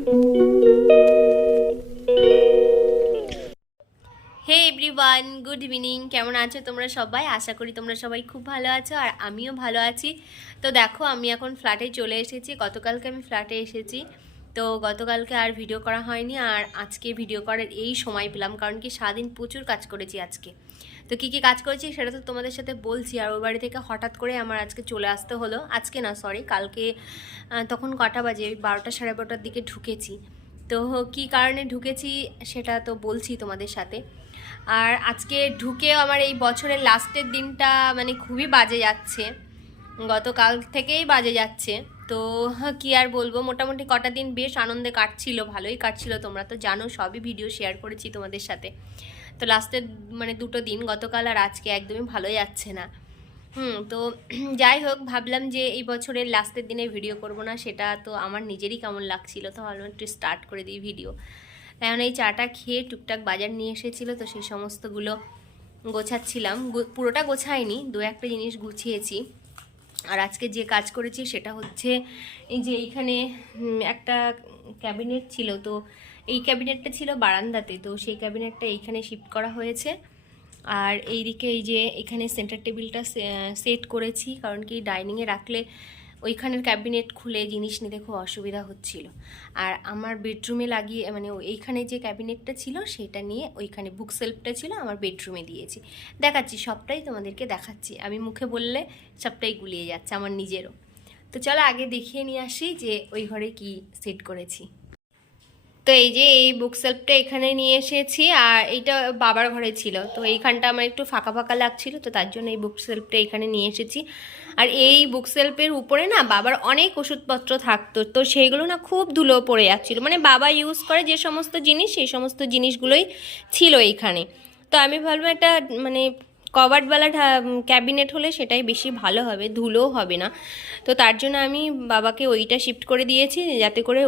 হে everyone, good evening. কেমন আছো তোমরা সবাই? আশা করি তোমরা সবাই খুব ভালো আছো, আর আমিও ভালো আছি। তো দেখো, আমি এখন ফ্ল্যাটে চলে এসেছি। গতকালকে আমি ফ্ল্যাটে এসেছি, তো গতকালকে আর ভিডিও করা হয়নি, আর আজকে ভিডিও করার এই সময় পেলাম, কারণ কি সারাদিন প্রচুর কাজ করেছি আজকে। তো কী কী কাজ করেছি সেটা তো তোমাদের সাথে বলছি। আর ওর বাড়ি থেকে হঠাৎ করে আমার আজকে চলে আসতে হলো। আজকে না, সরি, কালকে। তখন কটা বাজে? 12টা সাড়ে 12টার দিকে ঢুকেছি। তো কী কারণে ঢুকেছি সেটা তো বলছি তোমাদের সাথে। আর আজকে ঢুকেও আমার এই বছরের লাস্টের দিনটা মানে খুবই বাজে যাচ্ছে, গতকাল থেকেই বাজে যাচ্ছে। তো কি আর বলবো, মোটামুটি কটা দিন বেশ আনন্দে কাটছিল, ভালোই কাটছিল। তোমরা তো জানো, সবই ভিডিও শেয়ার করেছি তোমাদের সাথে। তো লাস্টের মানে দুটো দিন, গতকাল আর আজকে, একদমই ভালো যাচ্ছে না। তো যাই হোক, ভাবলাম যে এই বছরের লাস্টের দিনে ভিডিও করব না, সেটা তো আমার নিজেরই কেমন লাগছিল। তো ভাবলাম একটু স্টার্ট করে দিই ভিডিও। এখন এই চাটা খেয়ে টুকটাক বাজার নিয়ে এসেছিলো, তো সেই সমস্তগুলো গোছাচ্ছিলাম। পুরোটা গোছাইনি, দু একটা জিনিস গুছিয়েছি। আর আজকে যে কাজ করেছি সেটা হচ্ছে, এই যে এইখানে একটা ক্যাবিনেট ছিল, তো এই ক্যাবিনেটটা ছিল বারান্দাতে, তো সেই ক্যাবিনেটটা এইখানে শিফট করা হয়েছে। আর এইদিকে এই যে এখানে সেন্টার টেবিলটা সেট করেছি, কারণ কি ডাইনিংয়ে রাখলে ওইখানের ক্যাবিনেট খুলে জিনিস নিতে খুব অসুবিধা হচ্ছিল। আর আমার বেডরুমে লাগিয়ে, মানে এইখানে যে ক্যাবিনেটটা ছিল সেটা নিয়ে ওইখানে বুক সেলফটা ছিল, আমার বেডরুমে দিয়েছি। দেখাচ্ছি, সবটাই তোমাদেরকে দেখাচ্ছি। আমি মুখে বললে সবটাই গুলিয়ে যাচ্ছে আমার নিজেরও। তো চলো আগে দেখিয়ে নিয়ে আসি যে ওই ঘরে কি সেট করেছি। তো এই যে এই বুক সেলফটা এখানে নিয়ে এসেছি, আর এইটা বাবার ঘরে ছিল, তো এইখানটা আমার একটু ফাঁকা ফাঁকা লাগছিল, তো তার জন্য এই বুক সেলফটা এখানে নিয়ে এসেছি। আর এই বুক সেলফের উপরে না বাবার অনেক ওষুধপত্র থাকতো, তো সেইগুলো না খুব ধুলো পড়ে যাচ্ছিল। মানে বাবা ইউজ করে যে সমস্ত জিনিস, সেই সমস্ত জিনিসগুলোই ছিল এইখানে। তো আমি ভাবলাম একটা মানে কভারওয়ালা ক্যাবিনেট হলে সেটাই বেশি ভালো হবে, ধুলোও হবে না। তো তার জন্য আমি বাবাকে ওইটা শিফট করে দিয়েছি, যাতে করে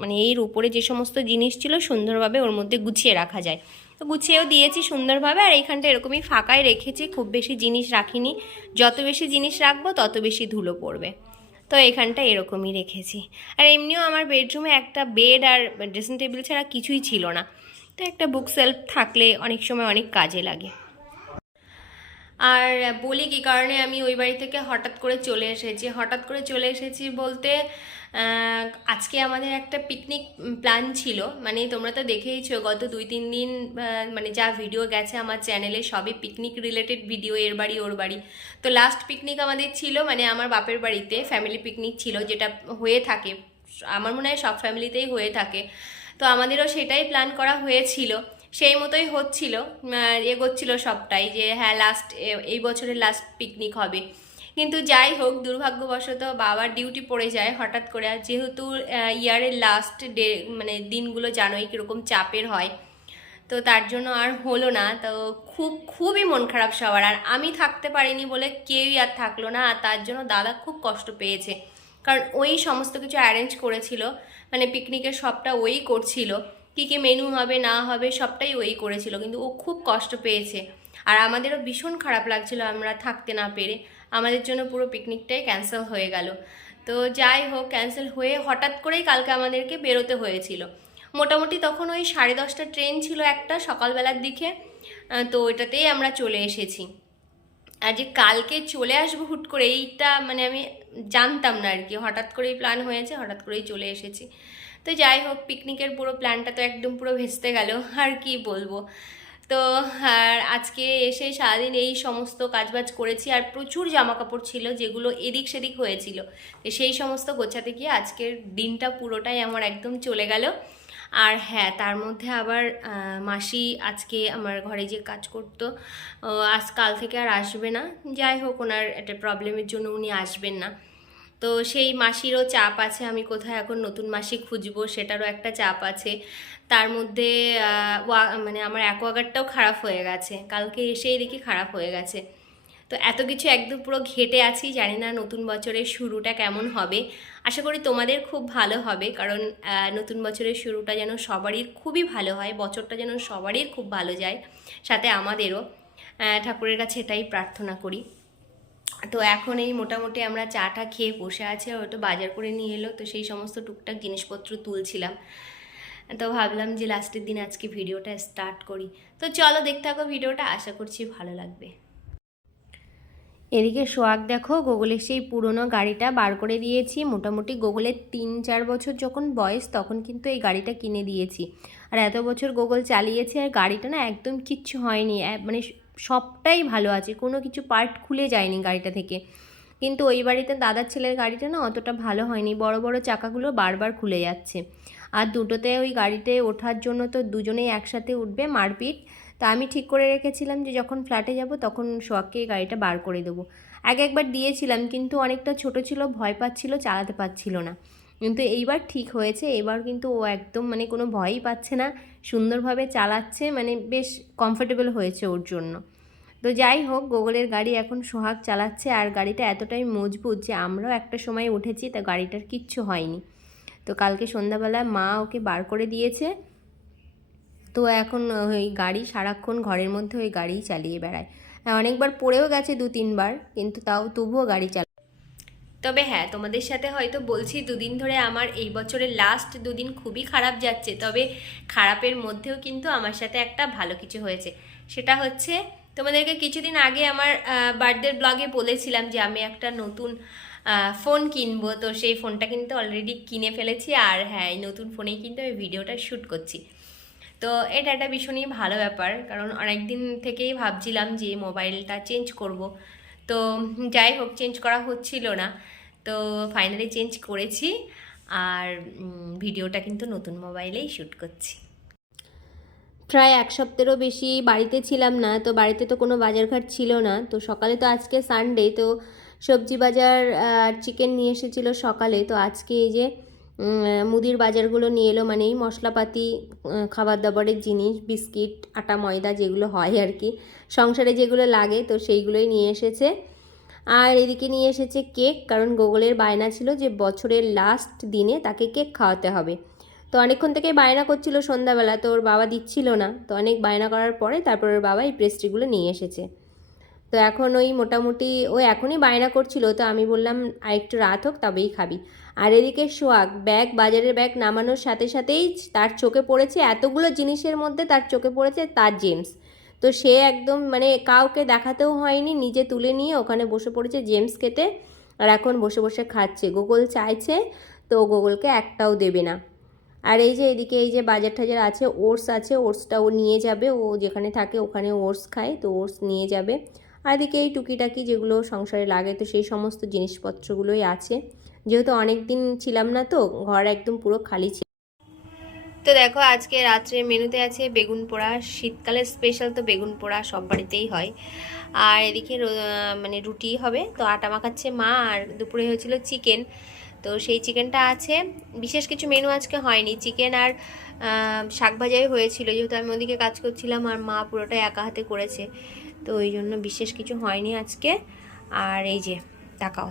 মানে এর উপরে যে সমস্ত জিনিস ছিল সুন্দরভাবে ওর মধ্যে গুছিয়ে রাখা যায়। তো গুছিয়েও দিয়েছি সুন্দরভাবে। আর এইখানটা এরকমই ফাঁকায় রেখেছি, খুব বেশি জিনিস রাখিনি। যত বেশি জিনিস রাখবো তত বেশি ধুলো পড়বে, তো এখানটা এরকমই রেখেছি। আর এমনিও আমার বেডরুমে একটা বেড আর ড্রেসিং টেবিল ছাড়া কিছুই ছিল না, তো একটা বুক সেলফ থাকলে অনেক সময় অনেক কাজে লাগে। আর বলি কি কারণে আমি ওই বাড়ি থেকে হঠাৎ করে চলে এসেছি। হঠাৎ করে চলে এসেছি বলতে, আজকে আমাদের একটা পিকনিক প্ল্যান ছিল। মানে তোমরা তো দেখেইছো গত 2-3 দিন, মানে যা ভিডিও গেছে আমার চ্যানেলে সবই পিকনিক রিলেটেড ভিডিও, এর বাড়ি ওর বাড়ি। তো লাস্ট পিকনিক আমাদের ছিল, মানে আমার বাপের বাড়িতে ফ্যামিলি পিকনিক ছিল, যেটা হয়ে থাকে, আমার মনে হয় সব ফ্যামিলিতেই হয়ে থাকে। তো আমাদেরও সেটাই প্ল্যান করা হয়েছিল, সেই মতোই হচ্ছিল, এগোচ্ছিল সবটাই, যে হ্যাঁ লাস্ট, এই বছরের লাস্ট পিকনিক হবে। কিন্তু যাই হোক, দুর্ভাগ্যবশত বাবার ডিউটি পড়ে যায় হঠাৎ করে। আর যেহেতু ইয়ারের লাস্ট ডে, মানে দিনগুলো জানোই কীরকম চাপের হয়, তো তার জন্য আর হলো না। তো খুবই মন খারাপ সবার। আর আমি থাকতে পারিনি বলে কেউই আর থাকলো না, আর তার জন্য দাদা খুব কষ্ট পেয়েছে, কারণ ওই সমস্ত কিছু অ্যারেঞ্জ করেছিল, মানে পিকনিকের সবটা ওই করছিল, কী কী মেনু হবে না হবে সবটাই ওই করেছিল, কিন্তু ও খুব কষ্ট পেয়েছে। আর আমাদেরও ভীষণ খারাপ লাগছিল আমরা থাকতে না পেরে, আমাদের জন্য পুরো পিকনিকটাই ক্যান্সেল হয়ে গেল। তো যাই হোক, ক্যান্সেল হয়ে হঠাৎ করেই কালকে আমাদেরকে বেরোতে হয়েছিল। মোটামুটি তখন ওই 10:30 ট্রেন ছিল একটা সকালবেলার দিকে, তো ওইটাতেই আমরা চলে এসেছি। আর যে কালকে চলে আসবো হুট করে, এইটা মানে আমি জানতাম না আর কি, হঠাৎ করেই প্ল্যান হয়েছে, হঠাৎ করেই চলে এসেছি। তো যাই হোক, পিকনিকের পুরো প্ল্যানটা তো একদম পুরো ভেস্তে গেল, আর কি বলবো। তো আর আজকে এসে সারাদিন এই সমস্ত কাজবাজ করেছি, আর প্রচুর জামা কাপড় ছিল যেগুলো এদিক সেদিক হয়েছিল, সেই সমস্ত গোছাতে গিয়ে আজকের দিনটা পুরোটাই আমার একদম চলে গেল। আর হ্যাঁ, তার মধ্যে আবার মাসি আজকে আমার ঘরে যে কাজ করতো, আজ কাল থেকে আর আসবে না। যাই হোক, ওনার একটা প্রবলেমের জন্য উনি আসবেন না, তো সেই মাসিরও চাপ আছে, আমি কোথায় এখন নতুন মাসি খুঁজবো সেটারও একটা চাপ আছে। তার মধ্যে মানে আমার অ্যাকোয়াগার্ডটাও খারাপ হয়ে গেছে, কালকে এসেই দেখি খারাপ হয়ে গেছে। তো এত কিছু একদম পুরো ঘেটে আছি, জানি না নতুন বছরের শুরুটা কেমন হবে। আশা করি তোমাদের খুব ভালো হবে, কারণ নতুন বছরের শুরুটা যেন সবারই খুবই ভালো হয়, বছরটা যেন সবারই খুব ভালো যায়, সাথে আমাদেরও। ঠাকুরের কাছে এটাই প্রার্থনা করি। তো এখন এই মোটামুটি আমরা চাটা খেয়ে বসে আছি, হয়তো বাজার করে নিয়ে এলো, তো সেই সমস্ত টুকটাক জিনিসপত্র তুলছিলাম। তো ভাবলাম যে লাস্টের দিন আজকে ভিডিওটা স্টার্ট করি। তো চলো দেখতে থাকো ভিডিওটা, আশা করছি ভালো লাগবে। এদিকে সোহাগ দেখো গুগলের সেই পুরনো গাড়িটা বার করে দিয়েছি। মোটামুটি গুগলের 3-4 বছর যখন বয়স তখন কিন্তু এই গাড়িটা কিনে দিয়েছি। আর এত বছর গুগল চালিয়েছে আর গাড়িটা না একদম কিচ্ছু হয়নি, মানে সবটাই ভালো আছে, কোনো কিছু পার্ট খুলে যায়নি গাড়িটা থেকে। কিন্তু ওই বাড়িতে দাদার ছেলের গাড়িটা না অতটা ভালো হয়নি, বড় বড় চাকাগুলো বারবার খুলে যাচ্ছে। আর দুটোতে ওই গাড়িতে ওঠার জন্য তো দুজনেই একসাথে উঠবে, মারপিট। তা আমি ঠিক করে রেখেছিলাম যে যখন ফ্ল্যাটে যাব তখন সোহাগকে এই গাড়িটা বার করে দেবো। আগে একবার দিয়েছিলাম কিন্তু অনেকটা ছোট ছিল, ভয় পাচ্ছিল, চালাতে পারছিল না। কিন্তু এইবার ঠিক হয়েছে, এবার কিন্তু ও একদম মানে কোনো ভয়ই পাচ্ছে না, সুন্দরভাবে চালাচ্ছে, মানে বেশ কমফোর্টেবল হয়েছে ওর জন্য। তো যাই হোক, গুগলের গাড়ি এখন সোহাগ চালাচ্ছে, আর গাড়িটা এতটাই মজবুত যে আমরাও একটা সময় উঠেছি, তা গাড়িটার কিচ্ছু হয়নি। তো কালকে সন্ধ্যাবেলা মা ওকে বার করে দিয়েছে, তো এখন ওই গাড়ি সারাক্ষণ ঘরের মধ্যে ওই গাড়িই চালিয়ে বেড়ায়। অনেকবার পড়েও গেছে 2-3 বার, কিন্তু তবুও গাড়ি চালায়। তবে হ্যাঁ, তোমাদের সাথে হয়তো বলছি দুদিন ধরে আমার এই বছরের লাস্ট দুদিন খুবই খারাপ যাচ্ছে, তবে খারাপের মধ্যেও কিন্তু আমার সাথে একটা ভালো কিছু হয়েছে। সেটা হচ্ছে, তোমাদেরকে কিছুদিন আগে আমার বার্থডে ব্লগে বলেছিলাম যে আমি একটা নতুন ফোন কিনবো, তো সেই ফোনটা কিন্তু অলরেডি কিনে ফেলেছি। আর হ্যাঁ, এই নতুন ফোনেই কিন্তু আমি ভিডিওটা শ্যুট করছি। তো এটা একটা ভীষণই ভালো ব্যাপার, কারণ অনেক দিন থেকেই ভাবছিলাম যে মোবাইলটা চেঞ্জ করব। তো যাই হোক, চেঞ্জ করা হচ্ছিল না, তো ফাইনালি চেঞ্জ করেছি। আর ভিডিওটা কিন্তু নতুন মোবাইলেই শ্যুট করছি। প্রায় 1 সপ্তাহেরও বেশি বাড়িতে ছিলাম না, তো বাড়িতে তো কোনো বাজারঘাট ছিল না। তো সকালে তো আজকে সানডে, তো সবজি বাজার চিকেন নিয়ে এসেছিলো সকালে। তো আজকে এই যে মুদির বাজারগুলো নিয়ে এলো, মানে এই মশলাপাতি, খাবার দাবারের জিনিস, বিস্কিট, আটা ময়দা যেগুলো হয় আর কি সংসারে যেগুলো লাগে, তো সেইগুলোই নিয়ে এসেছে। আর এদিকে নিয়ে এসেছে কেক, কারণ গুগলের বায়না ছিল যে বছরের লাস্ট দিনে তাকে কেক খাওয়াতে হবে। তো অনেকক্ষণ থেকে বায়না করছিল সন্ধ্যাবেলা, তো ওর বাবা দিচ্ছিল না, তো অনেক বায়না করার পরে তারপর ওর বাবা এই পেস্ট্রিগুলো নিয়ে এসেছে। তো এখন ওই মোটামুটি ও এখনই বায়না করছিল, তো আমি বললাম আর একটু রাত হোক তবেই খাবি। আর এদিকে সোহাগ বাজারের ব্যাগ নামানোর সাথে সাথেই তার চোখে পড়েছে, এতগুলো জিনিসের মধ্যে তার চোখে পড়েছে তার জেমস। তো সে একদম মানে কাউকে দেখাতেও হয়নি, নিজে তুলে নিয়ে ওখানে বসে পড়েছে জেমস খেতে। আর এখন বসে বসে খাচ্ছে, গুগল চাইছে, তো গুগলকে একটাও দেবে না। আর এই যে এদিকে এই যে বাজার টাজার আছে, ওটস আছে, ওটসটা ও নিয়ে যাবে, ও যেখানে থাকে ওখানে ওটস খায়, তো ওটস নিয়ে যাবে। আর এদিকে এই টুকিটাকি যেগুলো সংসারে লাগে, তো সেই সমস্ত জিনিসপত্রগুলোই আছে, যেহেতু অনেক দিন ছিলাম না, তো ঘর একদম পুরো খালি ছিল। তো দেখো আজকে রাত্রের মেনুতে আছে বেগুন পোড়া, শীতকালের স্পেশাল তো বেগুন পোড়া সব বাড়িতেই হয়। আর এদিকে মানে রুটি হবে, তো আটা মাখাচ্ছে মা। আর দুপুরে হয়েছিল চিকেন, তো সেই চিকেনটা আছে। বিশেষ কিছু মেনু আজকে হয়নি, চিকেন আর শাক ভাজাই হয়েছিল, যেহেতু আমি ওদিকে কাজ করছিলাম আর মা পুরোটাই একা হাতে করেছে, তো ওই জন্য বিশেষ কিছু হয়নি আজকে। আর এই যে তাকাও,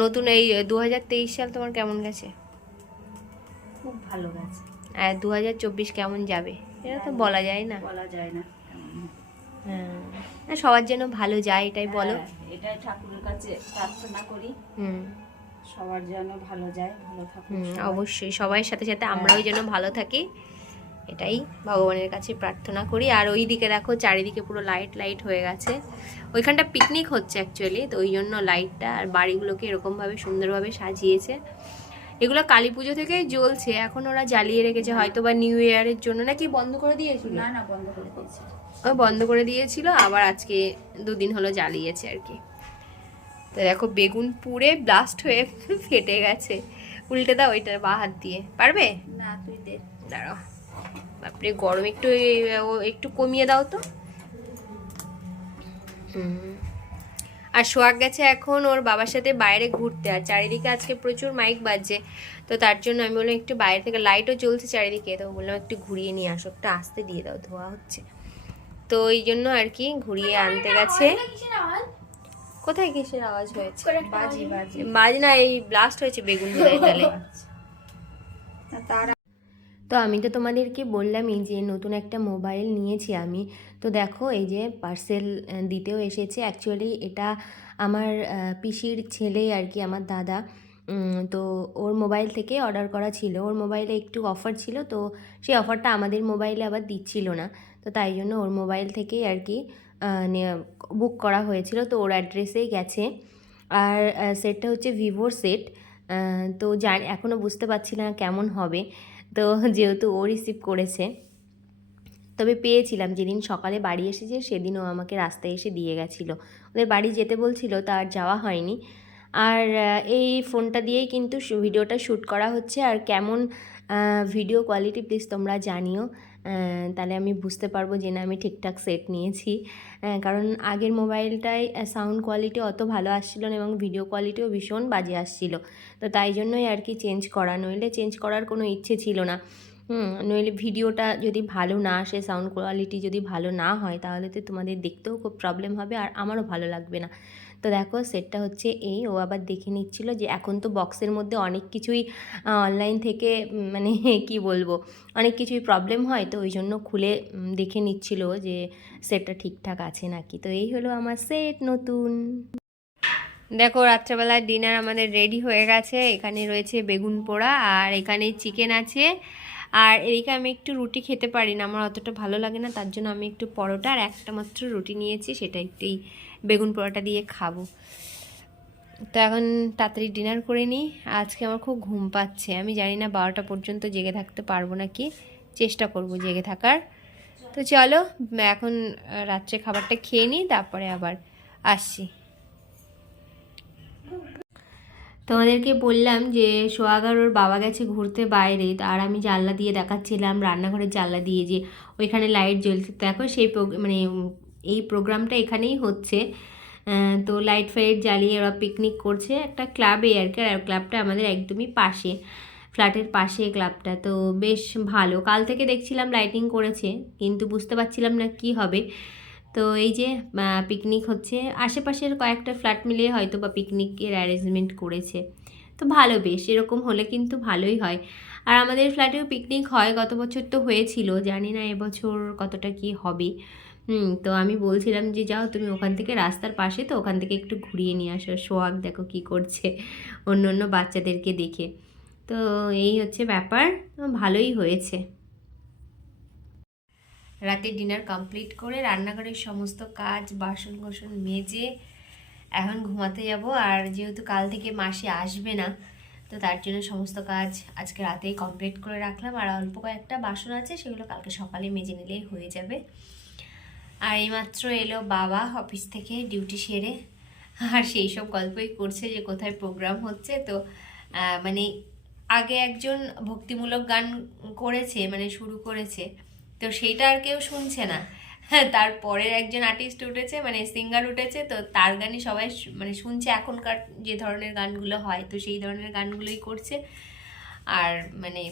নতুন এই 2023 সাল তোমার কেমন গেছে? খুব ভালো গেছে। আর 2024 কেমন যাবে এটা তো বলা যায় না, বলা যায় না। হ্যাঁ, সবার যেন ভালো যায় এটাই বলো। এটাই ঠাকুরের কাছে প্রার্থনা করি, সবার যেন ভালো যায়, ভালো থাকুক। অবশ্যই সবার সাথে সাথে আমরাও যেন ভালো থাকি, এটাই ভগবানের কাছে প্রার্থনা করি। আর ওই দিকে দেখো চারিদিকে পুরো লাইট লাইট হয়ে গেছে, ওইখানটা পিকনিক হচ্ছে অ্যাকচুয়ালি, তো ওই জন্য লাইটটা আর বাড়িগুলোকে এরকমভাবে সুন্দরভাবে সাজিয়েছে। এগুলো কালী পুজো থেকেই জ্বলছে, এখন ওরা জ্বালিয়ে রেখেছে হয়তো বা নিউ ইয়ারের জন্য, নাকি বন্ধ করে দিয়েছিল? না না, বন্ধ করে দিয়েছে। ও বন্ধ করে দিয়েছিল, আবার আজকে 2 দিন হলো জ্বালিয়েছে আর কি। তো দেখো বেগুন পুড়ে ব্লাস্ট হয়ে ফেটে গেছে, উল্টে দাও ওইটা বা হাত দিয়ে, পারবে না? তুই দে। দাঁড়াও, বাপরে গরম একটু একটু কমিয়ে দাও তো। আর সোহাগ গেছে এখন ওর বাবার সাথে বাইরে ঘুরতে, আর চারিদিকে আজকে প্রচুর মাইক বাজছে, তো তার জন্য আমি বললাম একটু বাইরে থেকে, লাইটও জ্বলছে চারিদিকে, তো বললাম একটু ঘুরিয়ে নিয়ে আসো, একটু আসতে দিয়ে দাও, ধোয়া হচ্ছে, তো এই জন্য আর কি ঘুরিয়ে আনতে গেছে। কোথায় কিসের আওয়াজ হয়েছে? বাজি বাজি বাজ না, এই ব্লাস্ট হয়েছে বেগুন বোধহয় তাহলে। তো আমি তো তোমাদেরকে বললামই যে নতুন একটা মোবাইল নিয়েছি আমি। তো দেখো এই যে পার্সেল দিতেও এসেছে। অ্যাকচুয়ালি এটা আমার পিসির ছেলে আর কি, আমার দাদা। তো ওর মোবাইল থেকে অর্ডার করা ছিল। ওর মোবাইলে একটু অফার ছিল, তো সেই অফারটা আমাদের মোবাইলে আবার দিচ্ছিল না। তো তাই জন্য ওর মোবাইল থেকেই আর কি বুক করা হয়েছিল। তো ওর অ্যাড্রেসেই গেছে। আর সেটটা হচ্ছে ভিভোর সেট। তো এখনও বুঝতে পারছি না কেমন হবে। তো যেহেতু ও রিসিভ করেছে, তবে পেয়েছিলাম যেদিন সকালে বাড়ি এসেছে সেদিন ও আমাকে রাস্তায় এসে দিয়ে গেছিলো। ওদের বাড়ি যেতে বলছিল, তা আর যাওয়া হয়নি। আর এই ফোনটা দিয়েই কিন্তু ভিডিওটা শ্যুট করা হচ্ছে। আর কেমন ভিডিও কোয়ালিটি প্লিজ তোমরা জানিও, তাহলে আমি বুঝতে পারবো যে না আমি ঠিকঠাক সেট নিয়েছি। কারণ আগের মোবাইলটায় সাউন্ড কোয়ালিটি অত ভালো আসছিল না এবং ভিডিও কোয়ালিটিও ভীষণ বাজে আসছিল। তো তাই জন্যই আর কি চেঞ্জ করা, নইলে চেঞ্জ করার কোনো ইচ্ছে ছিল না। নইলে ভিডিওটা যদি ভালো না আসে, সাউন্ড কোয়ালিটি যদি ভালো না হয়, তাহলে তো তোমাদের দেখতেও খুব প্রবলেম হবে আর আমারও ভালো লাগবে না। তো দেখো সেটটা হচ্ছে এই, ও আবার দেখে নিচ্ছিল যে এখন তো বক্সের মধ্যে অনেক কিছুই অনলাইন থেকে মানে কি বলবো, অনেক কিছুই প্রবলেম হয়। তো ওই জন্য খুলে দেখে নিচ্ছিল যে সেটটা ঠিকঠাক আছে নাকি। তো এই হলো আমার সেট নতুন। দেখো রাত্রেবেলার ডিনার আমাদের রেডি হয়ে গেছে। এখানে রয়েছে বেগুন পোড়া আর এখানে চিকেন আছে। আর এদিকে আমি একটু রুটি খেতে পারি না, আমার অতটা ভালো লাগে না, তার জন্য আমি একটু পরোটা আর একটা মাত্র রুটি নিয়েছি, সেটা একটু বেগুন পোড়াটা দিয়ে খাবো। তো এখন তাড়াতাড়ি ডিনার করে নিই। আজকে আমার খুব ঘুম পাচ্ছে, আমি জানি না 12টা পর্যন্ত জেগে থাকতে পারবো নাকি, চেষ্টা করব জেগে থাকার। তো চলো এখন রাত্রে খাবারটা খেয়ে নিই, তারপরে আবার আসছি। তোমাদেরকে বললাম যে সোহাগার ওর বাবা গেছে ঘুরতে বাইরে, আর আমি জানলা দিয়ে দেখাচ্ছিলাম রান্নাঘরের জানলা দিয়ে যে ওইখানে লাইট জ্বলছে। দেখো সেই মানে এই প্রোগ্রামটা এখানেই হচ্ছে। তো লাইট ফাইট জ্বালিয়ে ওরা পিকনিক করছে একটা ক্লাবে আর কি। আর ক্লাবটা আমাদের একদমই পাশে, ফ্ল্যাটের পাশে ক্লাবটা। তো বেশ ভালো, কাল থেকে দেখছিলাম লাইটিং করেছে, কিন্তু বুঝতে পারছিলাম না কি হবে। তো এই যে পিকনিক হচ্ছে, আশেপাশের কয়েকটা ফ্ল্যাট মিলিয়ে হয়তো বা পিকনিকের অ্যারেঞ্জমেন্ট করেছে। তো ভালো, বেশ এরকম হলে কিন্তু ভালোই হয়। আর আমাদের ফ্ল্যাটেও পিকনিক হয়, গত বছর তো হয়েছিল, জানি না এবছর কতটা কি হবে। তো আমি বলছিলাম যে যাও তুমি ওখান থেকে, রাস্তার পাশে তো, ওখান থেকে একটু ঘুরিয়ে নিয়ে আসো। সোহাগ দেখো কি করছে অন্য অন্য বাচ্চাদেরকে দেখে। তো এই হচ্ছে ব্যাপার, ভালোই হয়েছে। রাতে ডিনার কমপ্লিট করে রান্নাঘরের সমস্ত কাজ বাসন কোসন মেজে এখন ঘুমাতে যাব। আর যেহেতু কাল থেকে মাসি আসবে না, তো তার জন্য সমস্ত কাজ আজকে রাতেই কমপ্লিট করে রাখলাম। আর অল্প কয়েকটা বাসন আছে, সেগুলো কালকে সকালে মেজে নিলেই হয়ে যাবে। আর এইমাত্র এলো বাবা অফিস থেকে ডিউটি সেরে, আর সেই সব গল্পই করছে যে কোথায় প্রোগ্রাম হচ্ছে। তো মানে আগে একজন ভক্তিমূলক গান করেছে, মানে শুরু করেছে, তো সেইটা আর কেউ শুনছে না। তারপরের একজন আর্টিস্ট উঠেছে, মানে সিঙ্গার উঠেছে, তো তার গানই সবাই মানে শুনছে। এখনকার যে ধরনের গানগুলো হয়, তো সেই ধরনের গানগুলোই করছে। আর মানে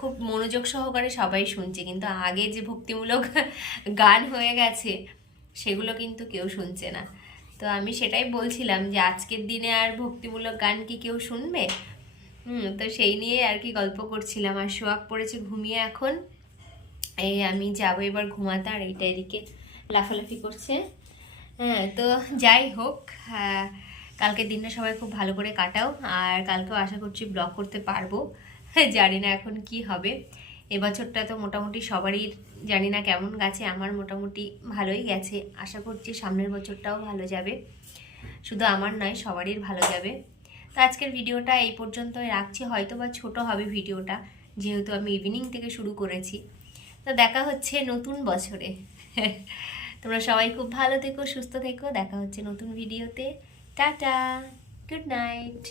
খুব মনোযোগ সহকারে সবাই শুনছে, কিন্তু আগে যে ভক্তিমূলক গান হয়ে গেছে সেগুলো কিন্তু কেউ শুনছে না। তো আমি সেটাই বলছিলাম যে আজকের দিনে আর ভক্তিমূলক গান কি কেউ শুনবে? তো সেই নিয়ে আর কি গল্প করছিলাম। আর সোহাগ পড়েছে ঘুমিয়ে এখন, এই আমি যাবো এবার ঘুমাতে। আর এইটা এদিকে লাফালাফি করছে। তো যাই হোক, কালকের দিনটা সবাই খুব ভালো করে কাটাও। আর কালকেও আশা করছি ব্লগ করতে পারবো, জানি না এখন কি হবে। এবছরটা তো মোটামুটি সবারই জানি না কেমন গেছে, আমার মোটামুটি ভালোই গেছে। আশা করছি সামনের বছরটাও ভালো যাবে, শুধু আমার নয় সবারই ভালো যাবে। তো আজকের ভিডিওটা এই পর্যন্তই রাখছি, হয়তো বা ছোটো হবে ভিডিওটা, যেহেতু আমি ইভিনিং থেকে শুরু করেছি। তো দেখা হচ্ছে নতুন বছরে। তোমরা সবাই খুব ভালো থেকো, সুস্থ থেকো, দেখা হচ্ছে নতুন ভিডিওতে। Tata, good night.